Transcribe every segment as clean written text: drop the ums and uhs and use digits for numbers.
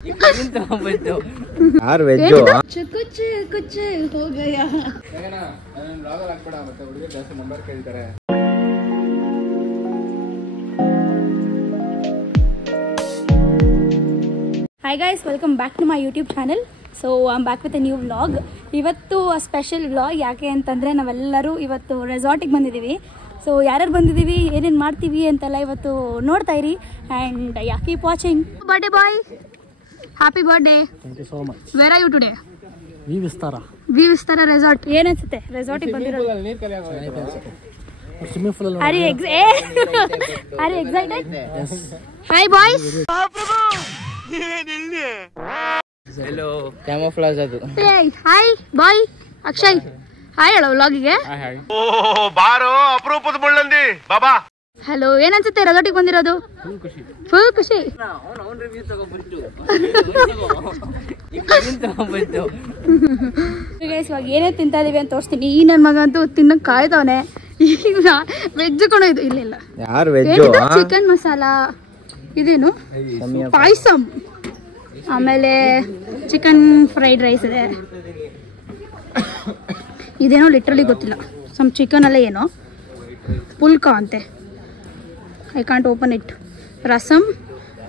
यार वेज्जो कुछ कुछ हो गया नंबर ಕೇಳ್ತಾರೆ Hi guys, welcome back to my YouTube channel. So I'm back with a new vlog. ಇವತ್ತು ಸ್ಪೆಷಲ್ ವ್ಲಾಗ್ ಯಾಕೆ ಅಂತಂದರೆ ನಾವೆಲ್ಲರೂ ಇವತ್ತು ರೆಸಾರ್ಟಿಗೆ ಬಂದಿದ್ದೀವಿ. ಸೊ ಯಾರ್ಯಾರು ಬಂದಿದ್ದೀವಿ ಏನೇನು ಮಾಡ್ತೀವಿ ಅಂತೆಲ್ಲ ಇವತ್ತು ನೋಡ್ತಾ ಇರಿ. And ya keep watching. Birthday boy, happy birthday. Thank you so much. Where are you today? We Vistara resort. ಏನು ಅನ್ಸುತ್ತೆ ರೆಸಾರ್ಟಿಗೆ ಬಂದಿರೋದು? ಸ್ವಿಮ್ಮಿಂಗ್ ಪೂಲ್ ಅಲ್ಲಿ. Are you excited? Hi boys. Hello camouflage ಅದು ಹಾಯ್ ಬಾಯ್ ಅಕ್ಷಯ್. ಹಾಯ್ ಹೇಳೋ ವ್ಲಾಗಿಗೆ. ಓ ಬಾರೋ ಅಪರೂಪದ ಮುಳ್ಳಂದಿ ಬಾಬಾ. ಹಲೋ, ಏನ್ ಅನ್ಸುತ್ತೆ ರೆಸಾರ್ಟಿಗೆ ಬಂದಿರೋದು? ಫುಲ್ ಖುಷಿ. ಇವಾಗ ಏನೇ ತಿಂತಾ ಇದೀವಿ ಅಂತ ತೋರಿಸ್ತೀನಿ. ಈ ನನ್ನ ಮಗ ಅಂತೂ ತಿನ್ನಕ್ ಕಾಯ್ತವನೆ. ಈಗ ವೆಜ್ ಕೊಡೋ ಇದು ಇಲ್ಲ ಯಾರು ವೆಜ್? ಚಿಕನ್ ಮಸಾಲ, ಇದೇನು ಪಾಯಸಂ, ಆಮೇಲೆ ಚಿಕನ್ ಫ್ರೈಡ್ ರೈಸ್ ಇದೆ. ಇದೇನೋ ಲಿಟ್ರಲಿ ಗೊತ್ತಿಲ್ಲ. ಸಮ್ ಚಿಕನ್ ಅಲ್ಲೇ ಏನೋ ಪುಲ್ಕ ಅಂತೆ. I can't open it. Rasam,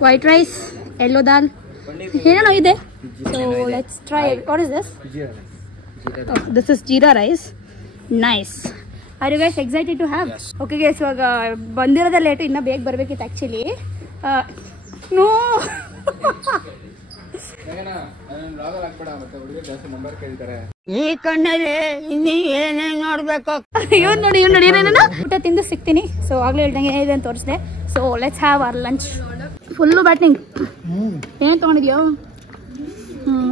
white rice, yellow dal, ಏನೇನೋ ಇದೆ. So let's try. What is this? This is jeera rice. Nice. Are you guys excited to have? Okay guys, ಇವಾಗ ಬಂದಿರೋದೇ ಲೇಟು, ಇನ್ನೂ ಬೇಗ ಬರಬೇಕಿತ್ತು ಆ್ಯಕ್ಚುಲಿ. ನೋ ನಂಬರ್ ಕೇಳ್ತಾರೆ. ಈ ಕಣ್ಣಲ್ಲಿ ಇನ್ನೀ ಏನೇನ್ ನೋಡ್ಬೇಕು. ಇವ್ನು ನೋಡಿ ಏನೇನ ಊಟ ತಿಂದು ಸಿಗ್ತೀನಿ. ಸೊ ಆಗ್ಲೇ ಹೇಳ್ದಂಗೆ ಏನಿದೆ ಅಂತ ತೋರಿಸಿದೆ. So let's have our lunch. Full batting. ಏನ್ ತಗೊಂಡಿದ್ಯೋ?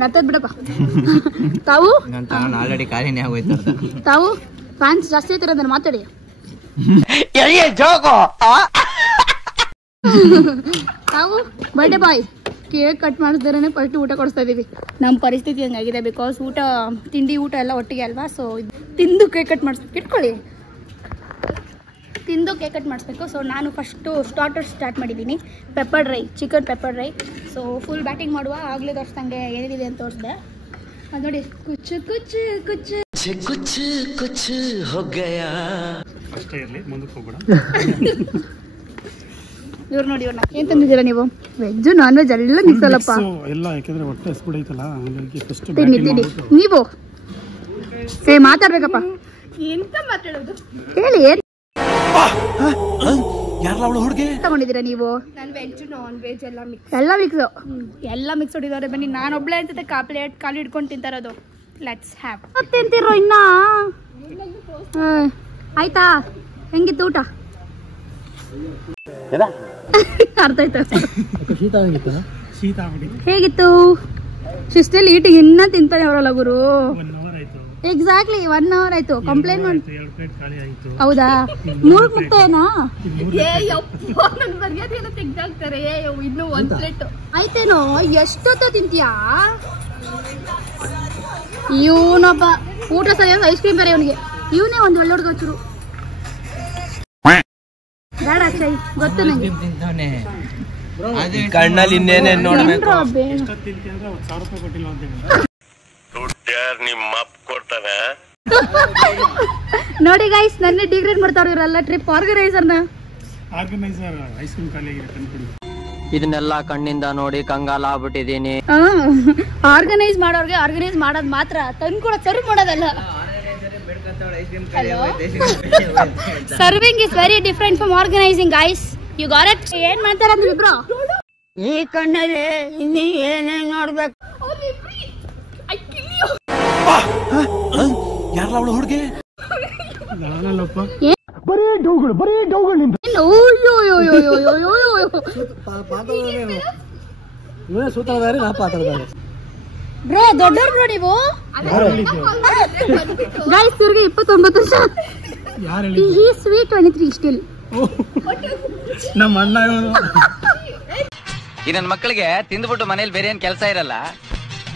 ಅತ್ತದ್ ಬಿಡಪ್ಪ. ತಾವು ಆಲ್ರೆಡಿ ಖಾಲಿನೇ ಆಗೋಯ್ತು. ತಾವು ಫ್ಯಾನ್ಸ್ ಜಾಸ್ತಿ ಐತಿರ ಅದನ್ನ ಮಾತಾಡಿ. ತಾವು ಬರ್ಡೇ ಬಾಯ್. ಕೇಕ್ ಕಟ್ ಮಾಡಿಸ್ದೇನೆ ಫಸ್ಟ್ ಊಟ ಕೊಡಿಸ್ತಾ ಇದೀವಿ. ನಮ್ಮ ಪರಿಸ್ಥಿತಿ ಹಂಗಾಗಿದೆ. ಬಿಕಾಸ್ ತಿಂಡಿ ಊಟ ಎಲ್ಲ ಒಟ್ಟಿಗೆ ಅಲ್ವಾ. ಸೊ ತಿಂದು ಕೇಕ್ ಕಟ್ ಮಾಡಿಸ್ಬೇಕು. ಇಟ್ಕೊಳ್ಳಿ, ತಿಂದು ಕೇಕ್ ಕಟ್ ಮಾಡಿಸ್ಬೇಕು. ಸೊ ನಾನು ಫಸ್ಟು ಸ್ಟಾರ್ಟ್ ಮಾಡಿದ್ದೀನಿ. Pepper dry, chicken pepper dry. So full batting ಮಾಡುವ. ಆಗಲೇ ತೋರಿಸ್ದಂಗೆ ಏನಿದೆ ಅಂತ ತೋರಿಸಿದೆ. ಅದು ನೋಡಿ, ಕುಚ್ಚು ಕುಚ್ಚು ಕುಚ್ಚು ಕುಚ್ ಕುಚ್ ಹೋ ಗಯಾ. ಅಷ್ಟೇ ಇರಲಿ, ಮುಂದಕ್ಕೆ ಹೋಗೋಣ. ಇವ್ರು ನೋಡಿ, ಇವ್ರನ್ನ ಏನ್ ತಂದಿದ್ದೀರಾ ನೀವು? ವೆಜ್ ನಾನ್ ವೆಜ್ ಎಲ್ಲ ಮಿಕ್ಸ್ ಅಲ್ಲಪ್ಪ ಎಲ್ಲ. ಯಾಕಂದ್ರೆ ಹೊಟ್ಟೆ ಹಸ್ಬಿಡೈತಲ್ಲ, ಹಾಗಾಗಿ ಫಸ್ಟ್ ತಿನ್ನಿ. ನೀವು ಮಾತಾಡ್ಬೇಕಪ್ಪ. ಎಂತ ಮಾತಾಡೋದು ಹೇಳಿ. ತಗೊಂಡಿದ್ದೀರಾ ನೀವು? ವೆಜ್ ನಾನ್ ವೆಜ್ ಎಲ್ಲ ಮಿಕ್ಸ್. ಎಲ್ಲ ಮಿಕ್ಸ್ ಹೊಡಿದಾರೆ. ಬನ್ನಿ, ನಾನು ಒಬ್ಳೆ ಅನ್ಸುತ್ತೆ ಪ್ಲೇಟ್ ಖಾಲಿ ಹಿಡ್ಕೊಂಡು ತಿಂತಾರದು. Let's have. ತಿಂತಿರೋ ಇನ್ನ? ಆಯ್ತಾ? ಹೆಂಗಿತ್ತು ಊಟ? ಅರ್ಥ ಆಯ್ತು. ಶೀತ ಆಗಿತ್ತು. ಶೀತ ಆಗ್ಬಿಟ್ಟಿತ್ತು. ಹೇಗಿತ್ತು? ಶಿಸ್ಟಲ್ಲಿ ಈಟಿಂಗ್ ಇನ್ನ ತಿಂತಾನೆ ಅವರಲ್ಲ ಗುರು. 1 hour ಆಯ್ತು. ಎಕ್ಸಾಕ್ಟ್ಲಿ 1 hour ಆಯ್ತು. ಕಂಪ್ಲೇಂಟ್ ಮಾಡಿ. 2 ಪ್ಲೇಟ್ ಖಾಲಿ ಆಯ್ತು. ಹೌದಾ? 3 ಮುಟ್ಟೆನಾ? ತೆಗ್ದಾಕ್ತಾರೆ. ಇನ್ನು 1 ಪ್ಲೇಟ್ ಆಯ್ತೇನೋ? ಎಷ್ಟೊತ್ತ ತಿಂತೀಯಾ? ಇವನೊಬ್ಬ ಊಟ ಸರಿಯಾಗಿ ಐಸ್ ಕ್ರೀಮ್ ಬೇರೆ ಇವನಿಗೆ. ಇವನೇ ಒಂದು ಒಳ್ಳೆ ಹುಡುಗ ಚೂರು. ಬೇಡ ಅಕ್ಷಯ್, ಗೊತ್ತು ನಂಗೆ. ಕಣ್ಣಲ್ಲಿ ಇನ್ನೇನೇ ನೋಡ್ಬೇಕು. ತಿಂತಿ ಅಂದ್ರೆ 1000 ರೂಪಾಯಿ ಕೊಟ್ಟಿಲ್ಲ ಅಂತ ಹೇಳಿ. ನಿಮ್ಮ ಅಪ್ಪ ಕೊಡ್ತಾನೆ. ನೋಡಿ ಗೈಸ್, ನನ್ನ ಡಿಗ್ರೇಡ್ ಮಾಡ್ತಾವ್ರು ಇವರೆಲ್ಲ. ಟ್ರಿಪ್ ಆರ್ಗನೈಸರ್ ಐಸ್ ಕ್ರೀಮ್ ಖಾಲಿ ಆಗಿದೆ ಕಂಡ್ಬಿಡಿ. ಇದನ್ನೆಲ್ಲ ಕಣ್ಣಿಂದ ನೋಡಿ ಕಂಗಾಲ ಆಗ್ಬಿಟ್ಟಿದೀನಿ. ಆರ್ಗನೈಸ್ ಮಾಡೋರ್ಗೆ ಆರ್ಗನೈಸ್ ಮಾಡೋದು ಮಾತ್ರ, ತಂದು ಕೂಡ ಸರ್ವ್ ಮಾಡೋದಲ್ಲ. Serving is very different from organising guys. You got it? ಏನ್ ಮಾಡ್ತಾರ ಅಂದ್ರೆ ಇಬ್ರು ಈ ಕಣ್ಣಲ್ಲಿ ಇನ್ನೀ ಏನೇನ್ ನೋಡ್ಬೇಕು. ಯಾರಲ್ಲ ಅವಳು ಹುಡುಗಿ? ನಾನಲ್ಲಪ್ಪ. ಬರೀ ಡೌಗಳು. ಇವೇ ಸೂತ್ರಧಾರಿ, ನಾ ಪಾತ್ರಧಾರಿ. ಬ್ರೋ ದೊಡ್ಡವ್ರು ಬ್ರೋ ನೀವು. ಗೈಸ್ ಇವ್ರಿಗೆ 29 ವರ್ಷ. ಈ ಸ್ವೀಟ್ 23 ಸ್ಟಿಲ್. ನಮ್ಮ ಅಣ್ಣ ಇವರು. ಈ ನನ್ನ ಮಕ್ಕಳಿಗೆ ತಿಂದ್ಬಿಟ್ಟು ಮನೇಲಿ ಬೇರೆ ಏನ್ ಕೆಲಸ ಇರಲ್ಲ.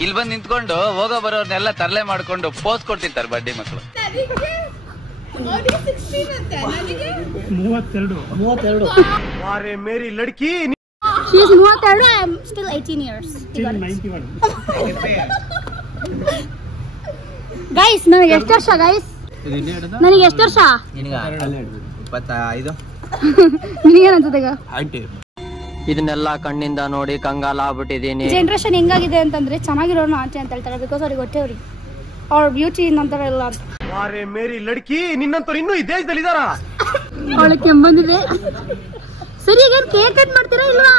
ಇಲ್ಲಿ ಬಂದು ನಿಂತ್ಕೊಂಡು ಹೋಗೋ ಬರೋರ್ನೆಲ್ಲ ತರಲೆ ಮಾಡ್ಕೊಂಡು ಪೋಸ್ ಕೊಡ್ತಿರ್ತಾರೆ ಬಡ್ಡಿ ಮಕ್ಕಳು. 32. ಮಾರೆ ಮೇರಿ Ladki. She is 32. although I am still 18 years. Still 91. Guys, ನನಗೆ ಎಷ್ಟು ವರ್ಷ ಗೈಸ್? ನನಗೆ ಎಷ್ಟು ವರ್ಷ? ನಿನಗೆ 25. ನಿನಗೇನಂತದೆ ಈಗ? ಇದನ್ನೆಲ್ಲ ಕಣ್ಣಿಂದ ನೋಡಿ ಕಂಗಾಲಾಗ್ಬಿಟ್ಟಿದೀನಿ. ಜನರೇಷನ್ ಹೆಂಗಾಗಿದೆ ಅಂತಂದ್ರೆ ಚೆನ್ನಾಗಿರೋರ್ನ ಆಂಟಿ ಅಂತ ಹೇಳ್ತಾರೆ, ಬಿಕಾಸ್ ಅವ್ರಿಗೆ ಗೊತ್ತೇವ್ರಿ ಅವ್ರ ಬ್ಯೂಟಿ ನಂತರ ಇಲ್ಲ ಅಂತ. ಮೇರಿ ಲಡ್ಕಿ ನಿನ್ನಂತವ್ರು ಇನ್ನೂ ಈ ದೇಶದಲ್ಲಿ ಇದಾರ? ಅವಳಿಗೆ ಕೆಮ್ಮಂದಿದೆ. ಸರಿ, ಈಗ ಕೇಕ್ ಕಟ್ ಮಾಡ್ತೀರಾ ಇಲ್ವಾ?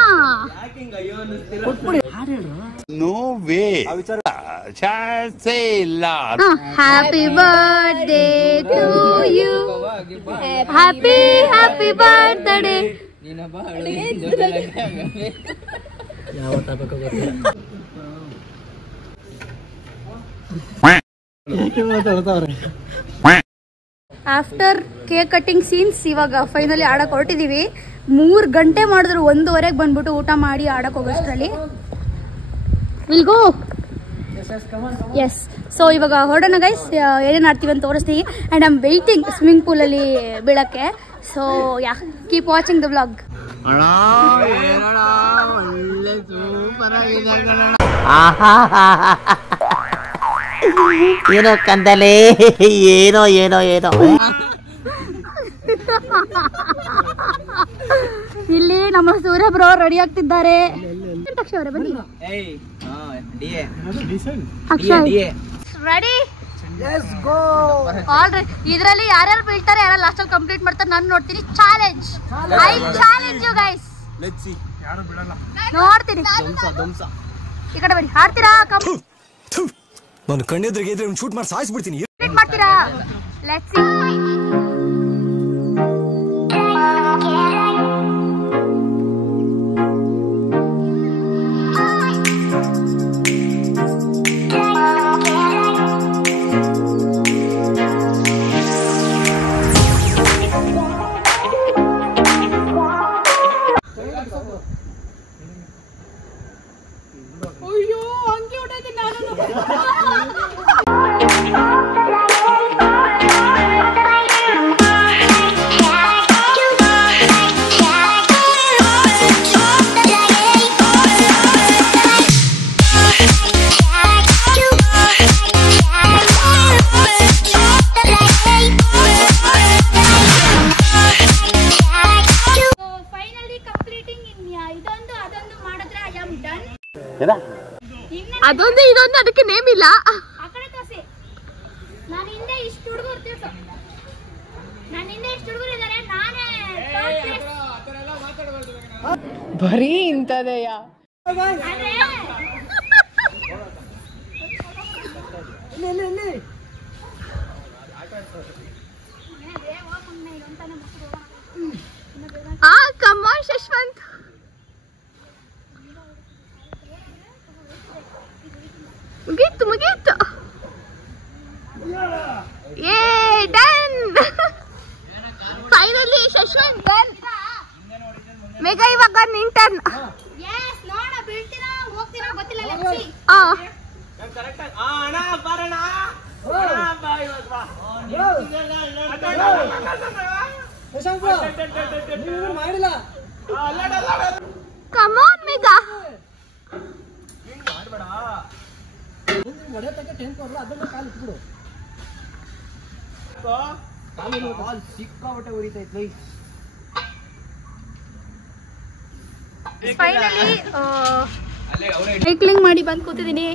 ನೋ ವೇ, ಚಾನ್ಸೇ ಇಲ್ಲ. Happy birthday to you, happy happy birthday. After cake cutting scenes ಇವಾಗ ಫೈನಲಿ ಆಡಕ್ ಹೊರಟಿದೀವಿ. 3 ಗಂಟೆ ಮಾಡಿದ್ರು 1:15 ಬಂದ್ಬಿಟ್ಟು ಊಟ ಮಾಡಿ ಆಡಕ್ ಹೋಗೋಷ್ಟ್ರಲ್ಲಿ. Will go. ಎಸ್, ಸೊ ಇವಾಗ ಹೊರಡೋಣ ಗೈಸ್. ಏನೇನು ಆಡ್ತೀವಿ ಅಂತ ತೋರಿಸ್ತೀವಿ. And I am waiting swimming ಪೂಲಲ್ಲಿ ಬೀಳಕ್ಕೆ. So yeah, keep watching the vlog. ಏನೋ ಕಂದಲೆ, ಏನೋ ಏನೋ ಏನೋ. ಇಲ್ಲಿ ನಮ್ಮ ಸೂರ್ಯ ಬ್ರೋ ರೆಡಿ ಆಗ್ತಿದ್ದಾರೆ. ಅಕ್ಷಯ್ ಅವರೇ ಬನ್ನಿ. ಅಕ್ಷಯ್ ರೆಡಿ? ಆಲ್ರೈಟ್. ಇದರಲ್ಲಿ ಯಾರ್ಯಾರು ಬೀಳ್ತಾರೆ, ಯಾರು ಲಾಸ್ಟಲ್ಲಿ ಕಂಪ್ಲೀಟ್ ಮಾಡ್ತಾರೆ ನಾನು ನೋಡ್ತೀನಿ. Challenge, I challenge you guys. ನೋಡ್ತೀನಿ. ಈ ಕಡೆ ಬನ್ನಿ. ಆಡ್ತೀರಾ? ನಾನು ಕಣ್ಣೆದ್ರಿಗೆ ಇದ್ರೆ ಶೂಟ್ ಮಾಡಿ ಸಾಯಿಸ್ಬಿಡ್ತೀನಿ. ಕಂಪ್ಲೀಟ್ ಮಾಡ್ತೀರಾ? Let's see. ಅದೊಂದು ಇದೊಂದು ಅದಕ್ಕೆ ನೇಮ್ ಇಲ್ಲ. ನಾನು ಹಿಂದೆ ಇಷ್ಟು ಹುಡುಗರು ತಿಳ್ಸು, ನಾನು ಹಿಂದೆ ಇಷ್ಟು ಹುಡುಗರು ಇದ್ದಾರೆ, ನಾನೇ ಬರೀ ಇಂಥದೆಯ. Come on Shashwant. ಮುಗೀತು. ಏ done. Finally Shashwant done. Megha ಇವಾಗ ನಿನ್ ಟರ್ನ್. ಯೆಸ್, ನೋಡ ಬೀಳ್ತೀರಾ ಹೋಗ್ತೀರಾ ಗೊತ್ತಿಲ್ಲ. Let's see. ಕರೆಕ್ಟ್ ಆಗಿ ಅಣ್ಣ ಬರಣ. ಮಾಡಿಲ್ಲ. Come on Megha. Finally cycling ಮಾಡಿ ಬಂದು ಕೂತಿದ್ದೀನಿ.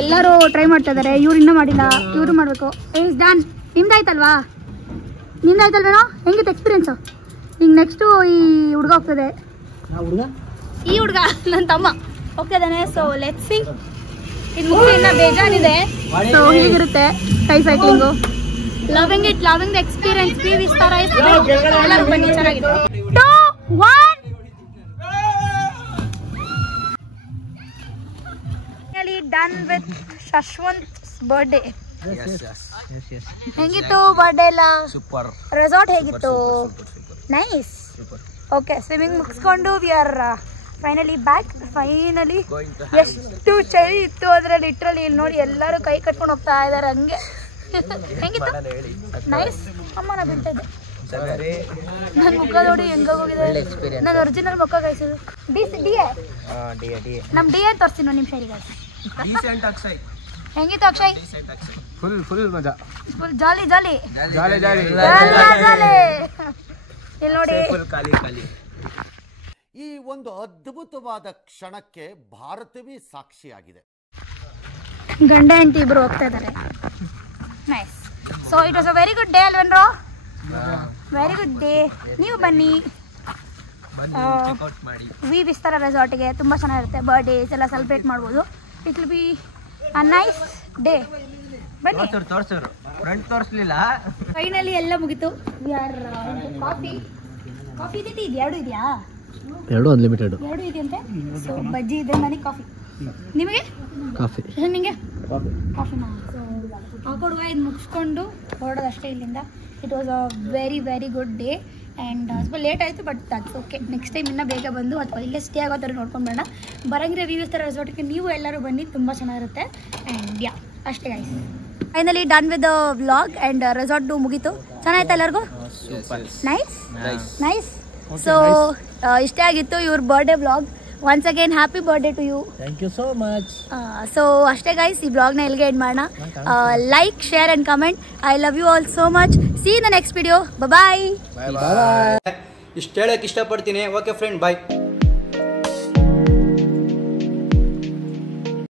ಎಲ್ಲರೂ ಟ್ರೈ ಮಾಡ್ತಾ ಇದ್ದಾರೆ. ಇವ್ರು ಇನ್ನೂ ಮಾಡಿಲ್ಲ, ಇವರು ಮಾಡಬೇಕು. Is done. ನಿಮ್ದಾಯ್ತಲ್ವಾ? ನಿಮ್ದಾಯ್ತಲ್ವೇನೋ? ಹೆಂಗಿತ್ತು ಎಕ್ಸ್ಪೀರಿಯನ್ಸು? ಈಗ ನೆಕ್ಸ್ಟು ಈ ಹುಡುಗ ಹೋಗ್ತದೆ. ಈ ಹುಡುಗ ನನ್ನ ತಮ್ಮ ಹೋಗ್ತಿದ್ದಾನೆ. So let's see. ಇದು ಮುಗಿಸಿ ಇನ್ನ ಬೇಜಾನಿದೆ. ಸೊ ಹೀಗಿರುತ್ತೆ sky cycling. Loving it, loving the experience. ಪಿ ವಿಸ್ತಾರ ಎಲ್ಲರೂ ಬನ್ನಿ, ಚೆನ್ನಾಗಿದೆ. 2, 1. Done with Shashwant's birthday. ಹೆಂಗಿತ್ತು ಬರ್ಡೇ ಎಲ್ಲ? ಸೂಪರ್. ರೆಸಾರ್ಟ್ ಹೇಗಿತ್ತು? ನೈಸ್. ಓಕೆ, ಸ್ವಿಮ್ಮಿಂಗ್ ಮುಗಿಸ್ಕೊಂಡು we are finally back. Finally ಎಷ್ಟು ಚಳಿ ಇತ್ತು ಅಂದ್ರೆ ಲಿಟ್ರಲಿ ಇಲ್ಲಿ ನೋಡಿ ಎಲ್ಲರೂ ಕೈ ಕಟ್ಕೊಂಡು ಹೋಗ್ತಾ ಇದ್ದಾರೆ ಹಂಗೆ. ಹೆಂಗಿತ್ತು? ನೈಸ್. ಅಮ್ಮನ ಬೀಳ್ತಾ ಇದ್ದೆ. ನನ್ನ ಮುಖ ನೋಡಿ ಹೆಂಗೋಗಿದೆ. ನನ್ನ ಒರಿಜಿನಲ್ ಮುಖ ಗಾಯ್ಸು. ನಮ್ಮ ಡಿ ಅಂತ ತೋರಿಸ್ತೀನಿ ಒಂದು ನಿಮಿಷ ಈಗ. ಹೆಂಗಿತ್ತು ಅಕ್ಷಯ್? ಫುಲ್ ಮಜಾ. ಫುಲ್ ಜಾಲಿ ಜಾಲಿ ಜಾಲಿ ಜಾಲಿ ಜಾಲಿ. ಇಲ್ಲಿ ನೋಡಿ ಈ ಒಂದು ಅದ್ಭುತವಾದ ಕ್ಷಣಕ್ಕೆ ಭಾರತವೇ ಸಾಕ್ಷಿಯಾಗಿದೆ. ಗಂಡ ಹೆಂಡತಿ ಇಬ್ರು ಹೋಗ್ತಾ ಇದ್ದಾರೆ. Nice. So it was a very good day ಅಲ್ವೇನ್ರೋ? Very good day. ನೀವು ಬನ್ನಿ ವಿ ವಿಸ್ತಾರ ರೆಸಾರ್ಟ್ಗೆ. ತುಂಬ ಚೆನ್ನಾಗಿರುತ್ತೆ. ಬರ್ಡೇಸ್ ಎಲ್ಲ ಸೆಲೆಬ್ರೇಟ್ ಮಾಡ್ಬೋದು. It will be a nice day. ಬನ್ನಿ. ತೋರಿಸ್ಲಿಲ್ಲ. ಫೈನಲಿ ಎಲ್ಲ ಮುಗೀತು. ಕಾಫಿ ಕಾಫಿ ಇದೈತಿ. ಇದು ಎರಡು ಇದೆಯಾ? ಎರಡು ಅನ್ಲಿಮಿಟೆಡ್. ಎರಡು ಇದೆಯಂತೆ. ಸೊ ಬಜ್ಜಿ ಇದೆ. ನನಗೆ ಕಾಫಿ. ನಿಮಗೆ ಕಾಫಿ. ನಿಮಗೆ ಕಾಫಿನಾ? ಸೊ ಹಾಕೊಡುವ. ಇದು ಮುಗಿಸ್ಕೊಂಡು ಹೊರಡೋದಷ್ಟೇ ಇಲ್ಲಿಂದ. It was a very very good day and ಸ್ವಲ್ಪ ಲೇಟ್ ಆಯಿತು, but that's okay. Next time ಇನ್ನೂ ಬೇಗ ಬಂದು ಅಥವಾ ಇಲ್ಲೇ ಸ್ಟೇ ಆಗೋ ಥರ ನೋಡ್ಕೊಂಡು ಬೇಡ. ಬರಂಗಿರೋ ರಿವ್ಯೂಸ್ ಥರ ರೆಸಾರ್ಟ್ಗೆ ನೀವು ಎಲ್ಲರೂ ಬನ್ನಿ, ತುಂಬ ಚೆನ್ನಾಗಿರುತ್ತೆ. ಆ್ಯಂಡ್ ಯಾ ಅಷ್ಟೇ guys. Finally done with the vlog and ರೆಸಾರ್ಟ್ದು ಮುಗೀತು. ಚೆನ್ನಾಗಿತ್ತು ಎಲ್ಲರಿಗೂ? Nice nice. ಸೊ ಇಷ್ಟೇ ಆಗಿತ್ತು ಇವ್ರ birthday vlog. Once again happy birthday to you. Thank you so much. So ಅಷ್ಟೇ ಗೈಸ್, ಈ ಬ್ಲಾಗ್ನ ಎಲ್ಲಿಗೆ ಎಂಡ್ ಮಾಡೋಣ. Like, share and comment. I love you all so much. See in the next video. Bye. ಇಷ್ಟು ಹೇಳಕ್ಕೆ ಇಷ್ಟಪಡ್ತೀನಿ. Okay friend, ಬಾಯ್.